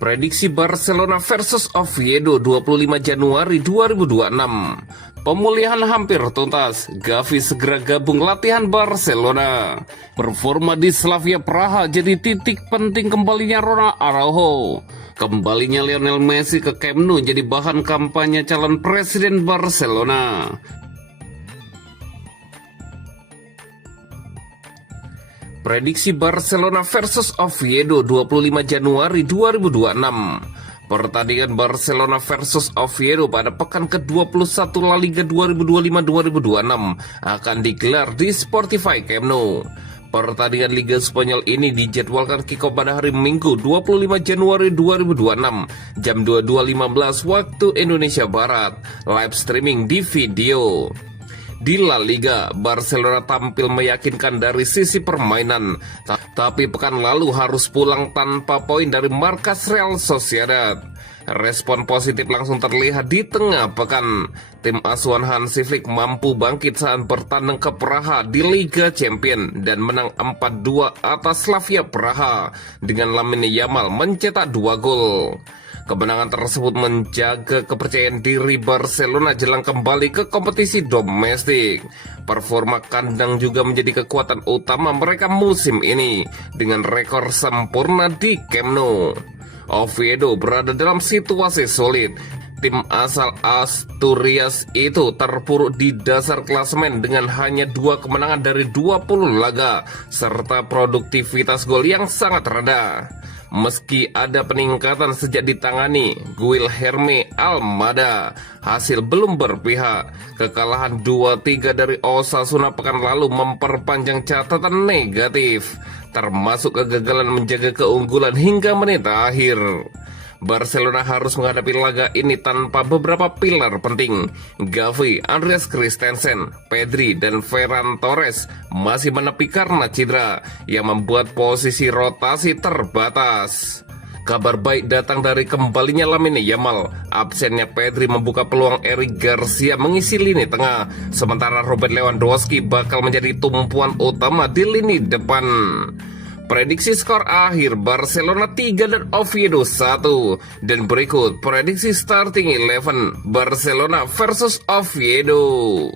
Prediksi Barcelona versus Oviedo 25 Januari 2026. Pemulihan hampir tuntas, Gavi segera gabung latihan Barcelona. Performa di Slavia Praha jadi titik penting kembalinya Ronald Araujo. Kembalinya Lionel Messi ke Camp Nou jadi bahan kampanye calon presiden Barcelona. Prediksi Barcelona versus Oviedo 25 Januari 2026. Pertandingan Barcelona versus Oviedo pada pekan ke-21 La Liga 2025-2026 akan digelar di Spotify Camp Nou. Pertandingan Liga Spanyol ini dijadwalkan kick-off pada hari Minggu 25 Januari 2026 jam 22.15 waktu Indonesia Barat, live streaming di video. Di La Liga, Barcelona tampil meyakinkan dari sisi permainan, tapi pekan lalu harus pulang tanpa poin dari markas Real Sociedad. Respon positif langsung terlihat di tengah pekan. Tim asuhan Hansi Flick mampu bangkit saat bertandang ke Praha di Liga Champions dan menang 4-2 atas Slavia Praha dengan Lamine Yamal mencetak 2 gol. Kemenangan tersebut menjaga kepercayaan diri Barcelona jelang kembali ke kompetisi domestik. Performa kandang juga menjadi kekuatan utama mereka musim ini dengan rekor sempurna di Camp Nou. Oviedo berada dalam situasi sulit. Tim asal Asturias itu terpuruk di dasar klasemen dengan hanya 2 kemenangan dari 20 laga serta produktivitas gol yang sangat rendah. Meski ada peningkatan sejak ditangani Guilherme Almada, hasil belum berpihak. Kekalahan 2-3 dari Osasuna pekan lalu memperpanjang catatan negatif, termasuk kegagalan menjaga keunggulan hingga menit akhir. Barcelona harus menghadapi laga ini tanpa beberapa pilar penting. Gavi, Andreas Christensen, Pedri, dan Ferran Torres masih menepi karena cedera yang membuat posisi rotasi terbatas. Kabar baik datang dari kembalinya Lamine Yamal. Absennya Pedri membuka peluang Eric Garcia mengisi lini tengah, sementara Robert Lewandowski bakal menjadi tumpuan utama di lini depan. Prediksi skor akhir Barcelona 3 dan Oviedo 1. Dan berikut prediksi starting 11 Barcelona versus Oviedo.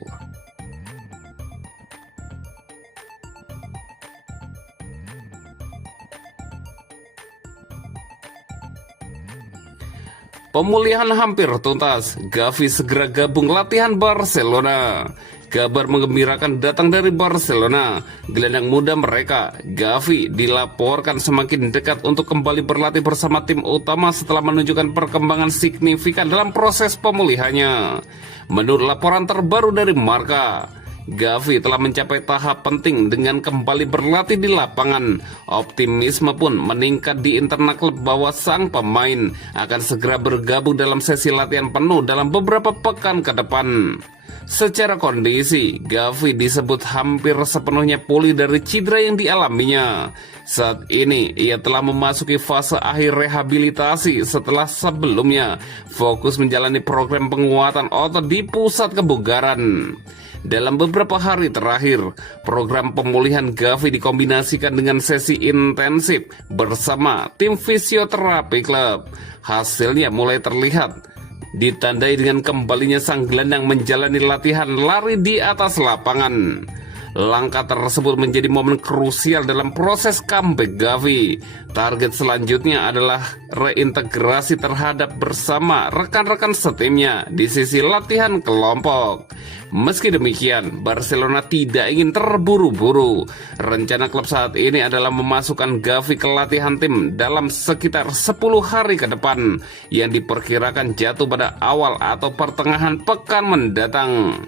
Pemulihan hampir tuntas, Gavi segera gabung latihan Barcelona. Kabar menggembirakan datang dari Barcelona. Gelandang muda mereka, Gavi, dilaporkan semakin dekat untuk kembali berlatih bersama tim utama setelah menunjukkan perkembangan signifikan dalam proses pemulihannya. Menurut laporan terbaru dari Marca, Gavi telah mencapai tahap penting dengan kembali berlatih di lapangan. Optimisme pun meningkat di internal klub bahwa sang pemain akan segera bergabung dalam sesi latihan penuh dalam beberapa pekan ke depan. Secara kondisi, Gavi disebut hampir sepenuhnya pulih dari cedera yang dialaminya. Saat ini, ia telah memasuki fase akhir rehabilitasi setelah sebelumnya fokus menjalani program penguatan otot di pusat kebugaran. Dalam beberapa hari terakhir, program pemulihan Gavi dikombinasikan dengan sesi intensif bersama tim fisioterapi klub. Hasilnya mulai terlihat, ditandai dengan kembalinya sang gelandang menjalani latihan lari di atas lapangan. Langkah tersebut menjadi momen krusial dalam proses comeback Gavi. Target selanjutnya adalah reintegrasi terhadap bersama rekan-rekan setimnya di sisi latihan kelompok. Meski demikian, Barcelona tidak ingin terburu-buru. Rencana klub saat ini adalah memasukkan Gavi ke latihan tim dalam sekitar 10 hari ke depan, yang diperkirakan jatuh pada awal atau pertengahan pekan mendatang.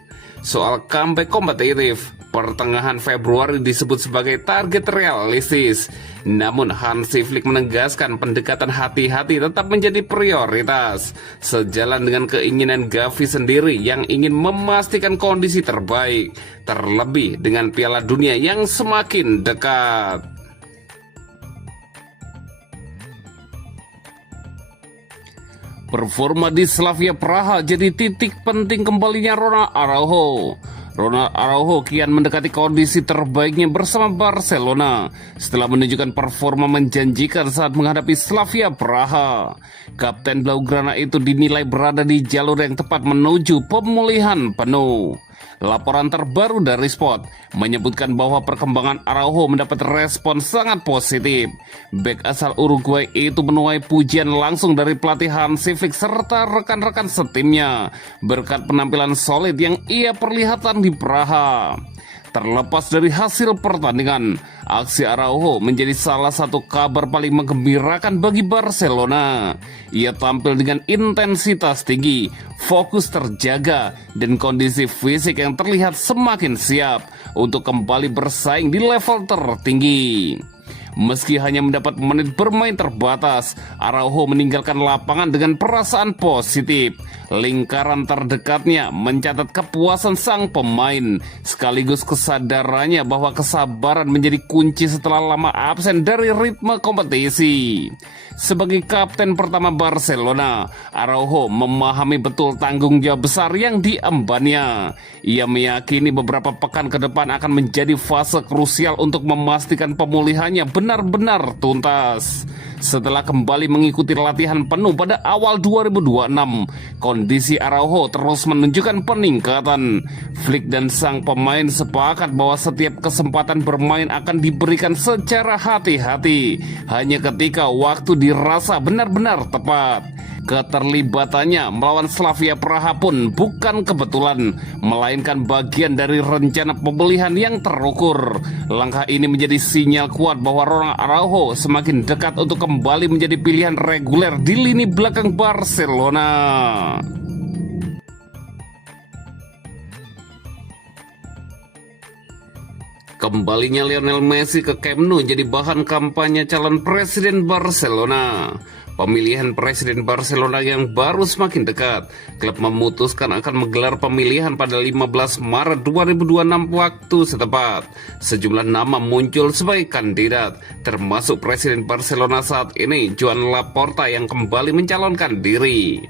Soal comeback kompetitif, pertengahan Februari disebut sebagai target realistis. Namun Hansi Flick menegaskan pendekatan hati-hati tetap menjadi prioritas, sejalan dengan keinginan Gavi sendiri yang ingin memastikan kondisi terbaik, terlebih dengan Piala Dunia yang semakin dekat. Performa di Slavia Praha jadi titik penting kembalinya Ronald Araujo. Ronald Araujo kian mendekati kondisi terbaiknya bersama Barcelona setelah menunjukkan performa menjanjikan saat menghadapi Slavia Praha. Kapten Blaugrana itu dinilai berada di jalur yang tepat menuju pemulihan penuh. Laporan terbaru dari Sport menyebutkan bahwa perkembangan Araujo mendapat respon sangat positif. Bek asal Uruguay itu menuai pujian langsung dari pelatih Hansi Flick serta rekan-rekan setimnya berkat penampilan solid yang ia perlihatkan di Praha. Terlepas dari hasil pertandingan, aksi Araujo menjadi salah satu kabar paling menggembirakan bagi Barcelona. Ia tampil dengan intensitas tinggi, fokus terjaga, dan kondisi fisik yang terlihat semakin siap untuk kembali bersaing di level tertinggi. Meski hanya mendapat menit bermain terbatas, Araujo meninggalkan lapangan dengan perasaan positif. Lingkaran terdekatnya mencatat kepuasan sang pemain, sekaligus kesadarannya bahwa kesabaran menjadi kunci setelah lama absen dari ritme kompetisi. Sebagai kapten pertama Barcelona, Araujo memahami betul tanggung jawab besar yang diembannya. Ia meyakini beberapa pekan ke depan akan menjadi fase krusial untuk memastikan pemulihannya benar-benar tuntas. Setelah kembali mengikuti latihan penuh pada awal 2026, kondisi Araujo terus menunjukkan peningkatan. Flick dan sang pemain sepakat bahwa setiap kesempatan bermain akan diberikan secara hati-hati, hanya ketika waktu dirasa benar-benar tepat. Keterlibatannya melawan Slavia Praha pun bukan kebetulan, melainkan bagian dari rencana pemulihan yang terukur. Langkah ini menjadi sinyal kuat bahwa Ronald Araujo semakin dekat untuk kembali menjadi pilihan reguler di lini belakang Barcelona. Kembalinya Lionel Messi ke Camp Nou jadi bahan kampanye calon presiden Barcelona. Pemilihan presiden Barcelona yang baru semakin dekat. Klub memutuskan akan menggelar pemilihan pada 15 Maret 2026 waktu setempat. Sejumlah nama muncul sebagai kandidat, termasuk presiden Barcelona saat ini, Joan Laporta, yang kembali mencalonkan diri.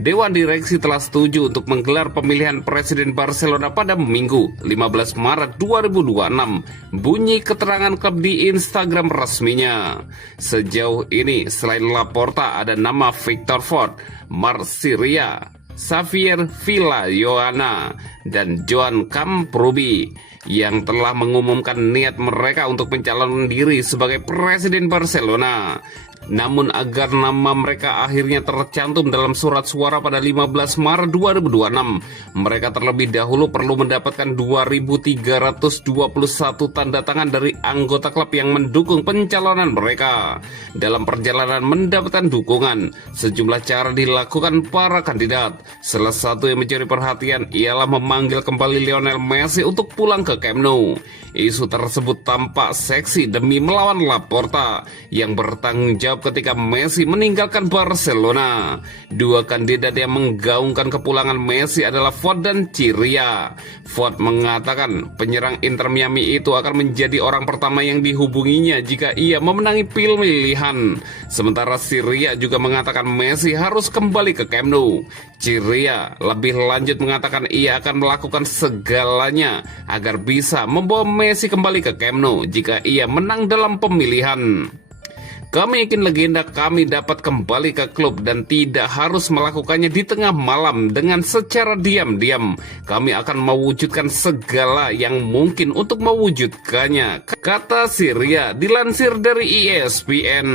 Dewan Direksi telah setuju untuk menggelar pemilihan presiden Barcelona pada Minggu 15 Maret 2026, bunyi keterangan klub di Instagram resminya. Sejauh ini selain Laporta ada nama Victor Fort, Marc Sirera, Xavier Villajoana, dan Joan Camprubí yang telah mengumumkan niat mereka untuk mencalonkan diri sebagai presiden Barcelona. Namun agar nama mereka akhirnya tercantum dalam surat suara pada 15 Maret 2026, mereka terlebih dahulu perlu mendapatkan 2.321 tanda tangan dari anggota klub yang mendukung pencalonan mereka. Dalam perjalanan mendapatkan dukungan, sejumlah cara dilakukan para kandidat. Salah satu yang mencuri perhatian ialah memanggil kembali Lionel Messi untuk pulang ke Camp Nou. Isu tersebut tampak seksi demi melawan Laporta yang bertanggung jawab ketika Messi meninggalkan Barcelona. Dua kandidat yang menggaungkan kepulangan Messi adalah Fort dan Sirera. Fort mengatakan penyerang Inter Miami itu akan menjadi orang pertama yang dihubunginya jika ia memenangi pemilihan. Sementara Sirera juga mengatakan Messi harus kembali ke Camp Nou. Sirera lebih lanjut mengatakan ia akan melakukan segalanya agar bisa membawa Messi kembali ke Camp Nou jika ia menang dalam pemilihan. Kami yakin legenda kami dapat kembali ke klub dan tidak harus melakukannya di tengah malam dengan secara diam-diam. Kami akan mewujudkan segala yang mungkin untuk mewujudkannya, kata Sirera dilansir dari ESPN.